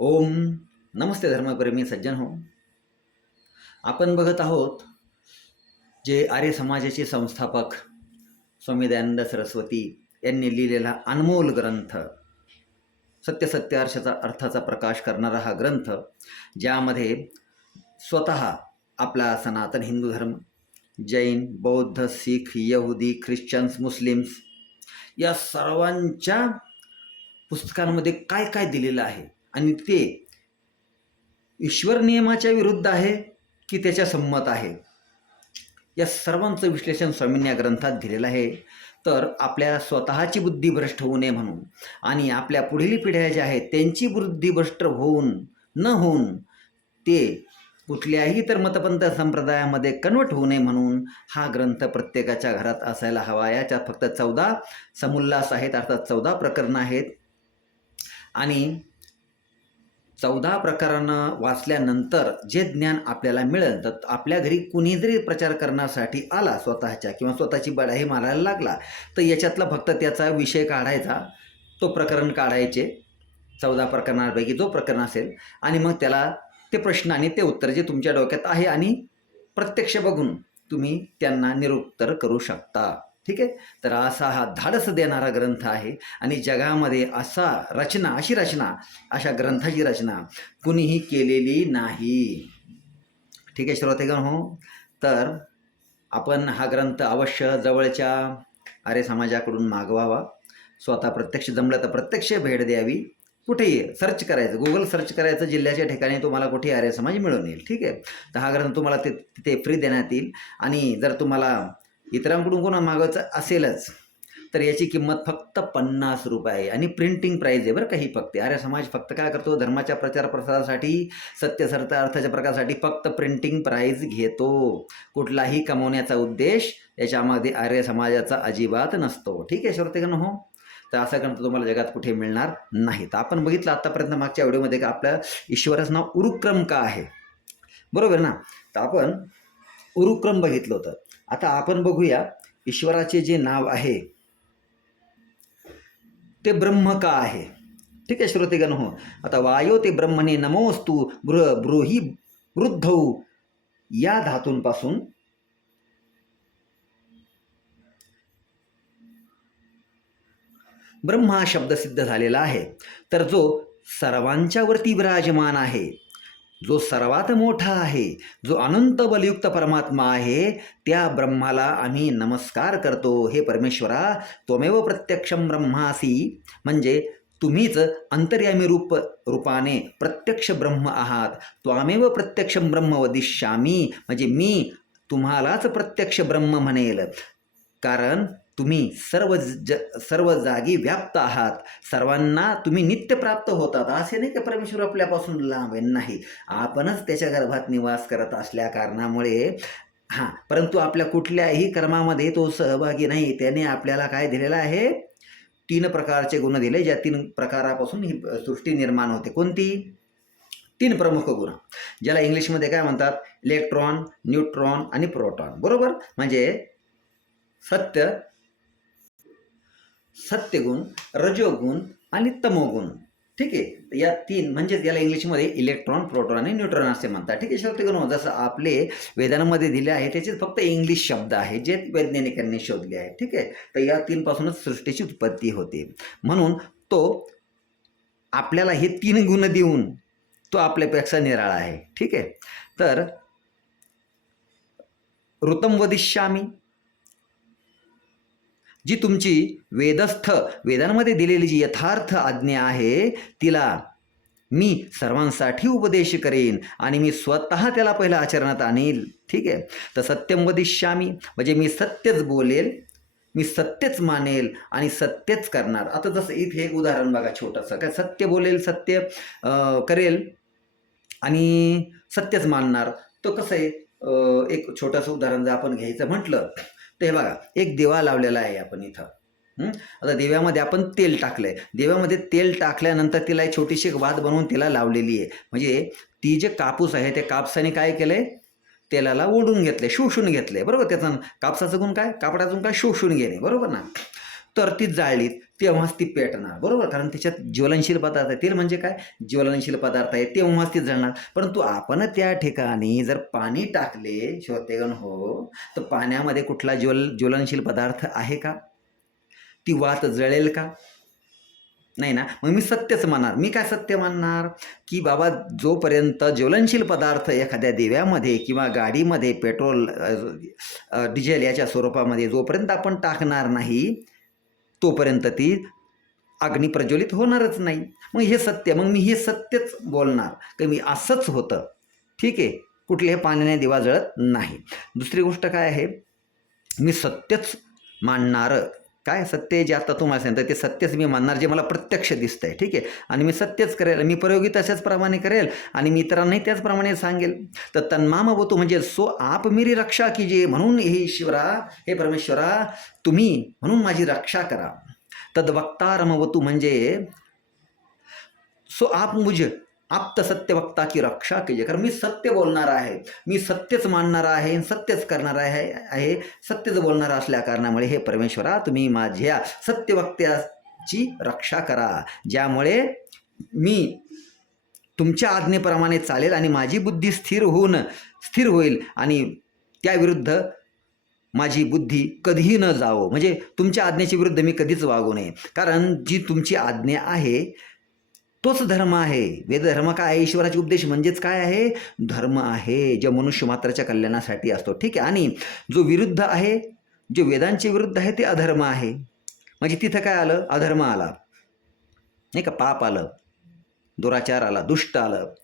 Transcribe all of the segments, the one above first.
ओम नमस्ते धर्मप्रेमी सज्जन हो. आपण बघत आहोत जे आर्य समाजाचे संस्थापक स्वामी दयानंद सरस्वती यांनी लिहिलेला अनमोल ग्रंथ सत्य सत्य अर्षाचा अर्थाचा प्रकाश करणारा हा ग्रंथ ज्यामध्ये स्वतः आपला सनातन हिंदू धर्म जैन बौद्ध सिख यहुदी ख्रिश्चन्स मुस्लिम्स या सर्वांच्या पुस्तकांमध्ये काय काय दिलेलं आहे? आणि ते ईश्वर नियमाच्या विरुद्ध आहे की त्याच्या संमत आहे? या सर्वांचं विश्लेषण स्वामींनी या ग्रंथात दिलेलं आहे. तर आपल्या स्वतःची बुद्धी भ्रष्ट होऊ नये म्हणून आणि आपल्या पुढील पिढ्या ज्या आहेत त्यांची बुद्धी भ्रष्ट होऊन न होऊन ते कुठल्याही तर मतपंथ संप्रदायामध्ये कन्वर्ट होऊ नये म्हणून हा ग्रंथ प्रत्येकाच्या घरात असायला हवा. याच्यात फक्त चौदा समुल्लास आहेत अर्थात चौदा प्रकरणं आहेत. आणि चौदा प्रकरणं वाचल्यानंतर जे ज्ञान आपल्याला मिळेल तर आपल्या घरी कुणी जरी प्रचार करण्यासाठी आला स्वतःच्या किंवा स्वतःची बढाई मारायला लागला तर याच्यातला फक्त त्याचा विषय काढायचा तो प्रकरण काढायचे चौदा प्रकरणांपैकी जो प्रकरण असेल आणि मग त्याला ते प्रश्न आणि ते उत्तर जे तुमच्या डोक्यात आहे आणि प्रत्यक्ष बघून तुम्ही त्यांना निरुत्तर करू शकता. ठीक आहे? तर असा हा धाडस देणारा ग्रंथ आहे आणि जगामध्ये असा रचना अशी रचना अशा ग्रंथाची रचना कुणीही केलेली नाही. ठीक आहे श्रोतेगण हो? तर आपण हा ग्रंथ अवश्य जवळच्या आर्य समाजाकडून मागवावा. स्वतः प्रत्यक्ष जमलं तर प्रत्यक्ष भेट द्यावी. कुठेही सर्च करायचं गुगल सर्च करायचं जिल्ह्याच्या ठिकाणी तुम्हाला कुठे आर्य समाज मिळून येईल. ठीक आहे? तर हा ग्रंथ तुम्हाला ते तिथे फ्री देण्यात येईल. आणि जर तुम्हाला इतरांकडून कोणा मागायचं असेलच तर याची किंमत फक्त पन्नास रुपये आहे. आणि प्रिंटिंग प्राईज आहे बरं काही फक्त. आर्य समाज फक्त काय करतो? धर्माच्या प्रचार प्रसारासाठी सत्य सरता अर्थाच्या प्रकारासाठी फक्त प्रिंटिंग प्राईज घेतो. कुठलाही कमवण्याचा उद्देश याच्यामध्ये आर्य समाजाचा अजिबात नसतो. ठीक आहे श्रोतेगण हो? तर असा ग्रंथ तुम्हाला जगात कुठे मिळणार नाही. तर आपण बघितलं आत्तापर्यंत मागच्या व्हिडिओमध्ये का आपल्या ईश्वराचं नाव उरुक्रम का आहे? बरोबर ना? तर आपण उरुक्रम बघितलं होतं. आता आपण बघूया ईश्वराचे जे नाव आहे ते ब्रह्म का आहे? ठीक आहे श्रोतेगण हो. आता वायो ते ब्रह्मणे नमोस्तू ब्र ब्रूही वृद्धौ. या धातूंपासून ब्रह्म हा शब्द सिद्ध झालेला आहे. तर जो सर्वांच्यावरती विराजमान आहे जो सर्वात मोठा आहे जो अनंत बलयुक्त परमात्मा आहे त्या ब्रह्माला आम्ही नमस्कार करतो. हे परमेश्वरा त्वमेव प्रत्यक्षम ब्रह्मासी. म्हणजे तुम्हीच अंतर्यामी रूप रूपाने प्रत्यक्ष ब्रह्म आहात. त्वामेव प्रत्यक्षम ब्रह्म वदिष्यामी. म्हणजे मी तुम्हालाच प्रत्यक्ष ब्रह्म म्हणेल. कारण तुम्ही सर्व ज सर्व जागी व्याप्त आहात. सर्वांना तुम्ही नित्य प्राप्त होतात. असे नाही का परमेश्वर आपल्यापासून लांब आहे? नाही. आपणच त्याच्या गर्भात निवास करत असल्या कारणामुळे हां परंतु आपल्या कुठल्याही कर्मामध्ये तो सहभागी नाही. त्याने आपल्याला काय दिलेलं आहे? तीन प्रकारचे गुण दिले ज्या तीन प्रकारापासून ही सृष्टी निर्माण होते. कोणती? तीन प्रमुख गुण. ज्याला इंग्लिशमध्ये काय म्हणतात? इलेक्ट्रॉन न्यूट्रॉन आणि प्रोटॉन. बरोबर? म्हणजे सत्य सत्यगुण रजोगुण आणि तमोगुण. ठीक आहे? या तीन म्हणजेच याला इंग्लिशमध्ये इलेक्ट्रॉन प्रोटॉन आणि न्यूट्रॉन असे म्हणतात. ठीक आहे शक्तिगुण जसं आपले वेदांमध्ये दिले आहे त्याचे फक्त इंग्लिश शब्द आहे जे वैज्ञानिकांनी शोधले आहे. ठीक आहे? तर या तीनपासूनच सृष्टीची उत्पत्ती होते. म्हणून तो आपल्याला हे तीन गुण देऊन तो आपल्यापेक्षा निराळा आहे. ठीक आहे? तर ऋतम वदिष्यामी जी तुमची वेदस्थ वेदांमध्ये दिलेली जी यथार्थ आज्ञा आहे तिला मी सर्वांसाठी उपदेश करेन आणि मी स्वतः त्याला पहिला आचरणात आणेल. ठीक आहे? तर सत्यम वदिष्यामी म्हणजे मी सत्यच बोलेल मी सत्यच मानेल आणि सत्यच करणार. आता जसं इथे एक उदाहरण बघा छोटंसं. काय सत्य बोलेल सत्य करेल आणि सत्यच मानणार. तो कसं आहे? एक छोटंसं उदाहरण जर आपण घ्यायचं म्हटलं तर हे बघा एक दिवा लावलेला आहे आपण इथं. आता दिव्यामध्ये आपण तेल टाकलंय. दिव्यामध्ये तेल टाकल्यानंतर तिला एक छोटीशी एक वात बनवून तिला लावलेली आहे. म्हणजे ती जे कापूस आहे त्या कापसाने काय केलंय? तेलाला ओढून घेतले शोषून घेतले बरोबर? त्याचा कापसाचं गुण काय? कापडाचं गुण काय? शोषून घेणे. बरोबर ना? तर ती जाळलीत तेव्हाच ती पेटणार. बरोबर? कारण त्याच्यात ज्वलनशील पदार्थ आहे. तेल म्हणजे काय? ज्वलनशील पदार्थ आहे. तेव्हाच ती जळणार. परंतु आपण त्या ठिकाणी जर पाणी टाकले श्रोतेगण हो तर पाण्यामध्ये कुठला ज्वल ज्वलनशील पदार्थ आहे का? ती वात जळेल का? नाही ना? मग मी सत्यच मानणार. मी काय सत्य मानणार? की बाबा जोपर्यंत ज्वलनशील पदार्थ एखाद्या दिव्यामध्ये किंवा गाडीमध्ये पेट्रोल डिझेल याच्या स्वरूपामध्ये जोपर्यंत आपण टाकणार नाही तोपर्यंत ती अग्नी प्रज्वलित होणारच नाही. मग हे सत्य मग मी हे सत्यच बोलणार की मी असंच होतं. ठीक आहे कुठल्याही पाण्याने दिवा जळत नाही. दुसरी गोष्ट काय आहे? मी सत्यच मानणारं काय सत्य जे आता तुम्हाला सांगतं ते सत्यच मी मानणार जे मला प्रत्यक्ष दिसतंय ठीक आहे? आणि मी सत्यच करेल मी प्रयोगी तशाच प्रमाणे करेल आणि मी इतरांनाही त्याचप्रमाणे सांगेल. तर तन्मामवतो म्हणजे सो आप मेरी रक्षा की जे म्हणून हे शिवरा हे परमेश्वरा तुम्ही म्हणून माझी रक्षा करा. तद वक्तारमवतू म्हणजे सो आप मुझ आप्त सत्यवक्ता की रक्षा केली कारण मी सत्य बोलणार आहे मी सत्यच मानणार आहे सत्यच करणार आहे आहे सत्यच बोलणार असल्या कारणामुळे हे परमेश्वरा तुम्ही माझ्या सत्यवक्त्याची रक्षा करा ज्यामुळे मी तुमच्या आज्ञेप्रमाणे चालेल आणि माझी बुद्धी स्थिर होऊन स्थिर होईल आणि त्याविरुद्ध माझी बुद्धी कधीही न जावो. म्हणजे तुमच्या आज्ञेच्या विरुद्ध मी कधीच वागू नये. कारण जी तुमची आज्ञा आहे तोच धर्म आहे. वेदधर्म काय आहे? ईश्वराचे उपदेश म्हणजेच काय आहे? धर्म आहे जो मनुष्य मात्राच्या कल्याणासाठी असतो. ठीक आहे. आणि जो विरुद्ध आहे जे वेदांचे विरुद्ध आहे ते अधर्म आहे. म्हणजे तिथं काय आलं? अधर्म आला. नाही का? पाप आलं. दुराचार आला. दुष्ट आलं.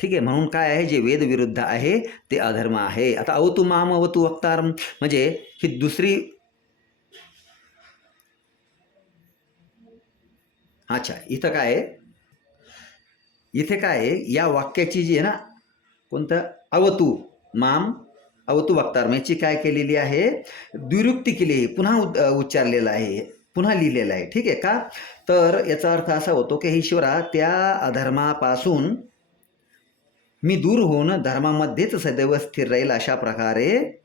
ठीक आहे. म्हणून काय आहे? जे वेदविरुद्ध आहे ते अधर्म आहे. आता अवतु माम अवतु वक्तार म्हणजे ही दुसरी अच्छा. इथं काय आहे? इथे काय आहे? या वाक्याची जी आहे ना कोणतं? अवतू माम अवतू वक्तार. याची काय केलेली आहे? द्विरुक्ती केली आहे. पुन्हा उद- उच्चारलेलं आहे. पुन्हा लिहिलेलं आहे. ठीक आहे का? तर याचा अर्थ असा होतो की हे ईश्वरा त्या अधर्मापासून मी दूर होऊन धर्मामध्येच सदैव स्थिर राहील अशा प्रकारे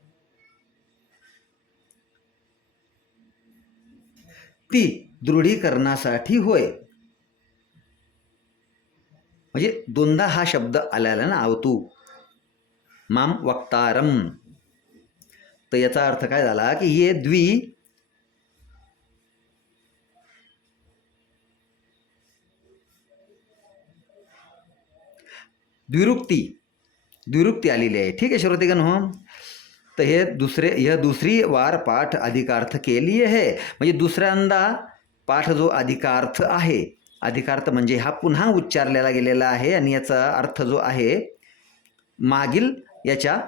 ती दृढीकरणासाठी होय. म्हणजे दोनदा हा शब्द आलेला ना अवतू माम वक्तारम. तर याचा अर्थ काय झाला की हे द्वि द्विरुक्ती द्विरुक्ती आलेली आहे. ठीक आहे श्रोतेगण हो. तर हे दुसरे हे दुसरी वार पाठ अधिकार्थ केली आहे. म्हणजे दुसऱ्यांदा पाठ जो अधिकार्थ आहे अधिकार्थ म्हणजे हा पुन्हा उच्चारलेला गेलेला आहे आणि याचा अर्थ जो आहे मागील याच्या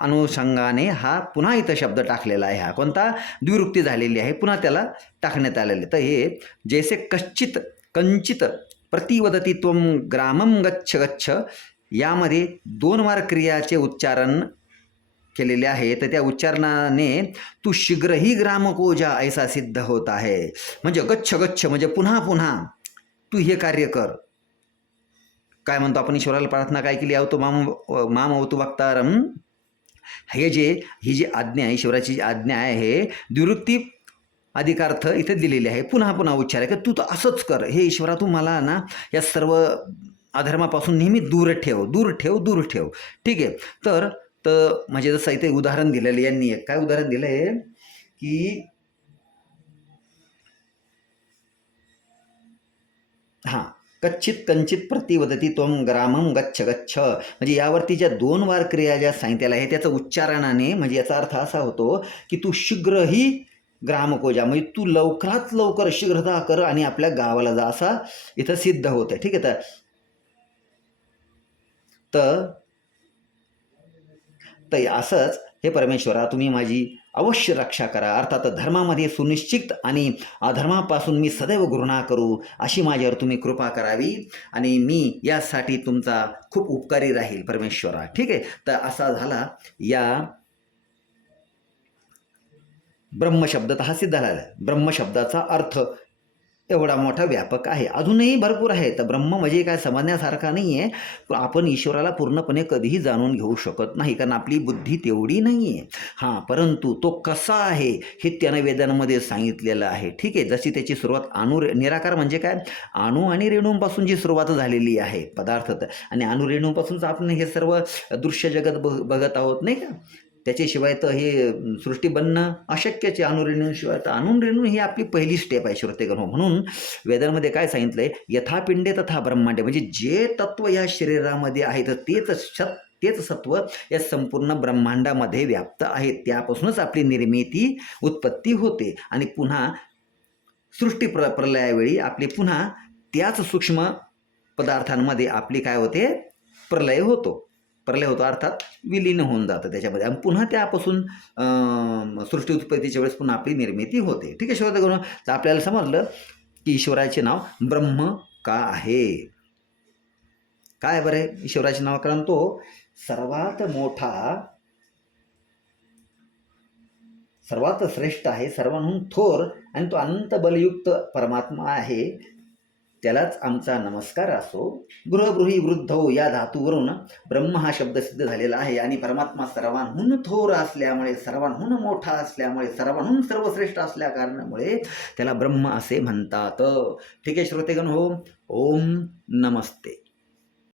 अनुषंगाने हा पुन्हा इथं शब्द टाकलेला आहे. हा कोणता? द्विवृत्ती झालेली आहे. पुन्हा त्याला टाकण्यात आलेले तर हे जैसे कश्चित कंचित प्रतिवदती त्वम ग्रामम गच्छ गच्छ यामध्ये दोन वार क्रियाचे उच्चारण केलेले आहे. तर त्या उच्चारणाने तू शीघ्रही ग्रामकोजा ऐसा सिद्ध होत आहे. म्हणजे गच्छ गच्छ म्हणजे पुन्हा पुन्हा तू हे कार्य कर. काय म्हणतो आपण? ईश्वराला प्रार्थना काय केली? आहोत माम माम अवतो वक्तारम हे? जे ही जी आज्ञा आहे ईश्वराची जी आज्ञा आहे हे द्विवृत्ती अधिकार्थ इथे दिलेली आहे. पुन्हा पुन्हा उच्चार आहे. की तू तर असंच कर. हे ईश्वरा तू मला ना या सर्व अधर्मापासून नेहमी दूर ठेव. दूर ठेव दूर ठेव. ठीक आहे? तर तर म्हणजे जसं इथे उदाहरण दिलेलं यांनी एक काय उदाहरण दिलं आहे की हां कच्चित कंचित प्रतिवदती त्वम ग्रामम गच्छ गच्छ. म्हणजे यावरती ज्या दोन वार क्रिया ज्या सांगितलेल्या आहेत त्याचं उच्चारणाने म्हणजे याचा अर्थ असा होतो की तू शीघ्रही ग्रामकोजा म्हणजे तू लवकरात लवकर शीघ्रता कर आणि आपल्या गावाला जा. असा इथं सिद्ध होतं आहे ठीक आहे तर? तर तर असंच हे परमेश्वरा तुम्ही माझी अवश्य रक्षा करा. अर्थात धर्मामध्ये सुनिश्चित आणि अधर्मापासून मी सदैव घृणा करू अशी माझ्यावर तुम्ही कृपा करावी आणि मी यासाठी तुमचा खूप उपकारी राहील परमेश्वरा. ठीक आहे? तर असा झाला या ब्रह्मशब्दत हा सिद्ध झाला. ब्रह्मशब्दाचा अर्थ एवढा मोठा व्यापक आहे. अजूनही भरपूर आहे तर ब्रह्म म्हणजे काय? समजण्यासारखा नाही आहे आपण ईश्वराला पूर्णपणे कधीही जाणून घेऊ शकत नाही. कारण आपली बुद्धी तेवढी नाही आहे हां परंतु तो कसा आहे हे त्यानं वेदांमध्ये सांगितलेलं आहे. ठीक आहे? जशी त्याची सुरुवात अणु निराकार म्हणजे काय? अणु आणि रेणूंपासून जी सुरुवात झालेली आहे पदार्थ तर. आणि अणु रेणूंपासूनच आपण हे सर्व दृश्य जगत बघ बघत आहोत नाही का? त्याच्याशिवाय तर हे सृष्टी बनणं अशक्यच आहे. तर अनुरेणू ही आपली पहिली स्टेप आहे श्रोतेगण हो. म्हणून वेदांमध्ये काय सांगितलंय? यथापिंडे तथा ब्रह्मांडे. म्हणजे जे तत्व या शरीरामध्ये आहे तर तेच शत तेच सत्व या संपूर्ण ब्रह्मांडामध्ये व्याप्त आहे त्यापासूनच आपली निर्मिती उत्पत्ती होते. आणि पुन्हा सृष्टी प्र प्रलयावेळी आपली पुन्हा त्याच सूक्ष्म पदार्थांमध्ये आपली काय होते? प्रलय होतो. प्रलय होतो अर्थात विलीन होऊन जातं त्याच्यामध्ये. आणि पुन्हा त्यापासून सृष्टी उत्पत्तीच्या वेळेस पुन्हा आपली निर्मिती होते. ठीक आहे श्रोते करून तर आपल्याला समजलं की ईश्वराचे नाव ब्रह्म का आहे? काय बरं? आहे ईश्वराचे नाव कारण तो सर्वात मोठा सर्वात श्रेष्ठ आहे सर्वांहून थोर आणि तो अनंत बलयुक्त परमात्मा आहे. त्यालाच आमचा नमस्कार असो. गृहगृही वृद्ध या धातूवरून ब्रह्म हा शब्द सिद्ध झालेला आहे आणि परमात्मा सर्वांहून थोर असल्यामुळे सर्वांहून मोठा असल्यामुळे सर्वांहून सर्वश्रेष्ठ असल्या कारणामुळे त्याला ब्रह्म असे म्हणतात. ठीक आहे श्रोतेगण हो. ओम नमस्ते.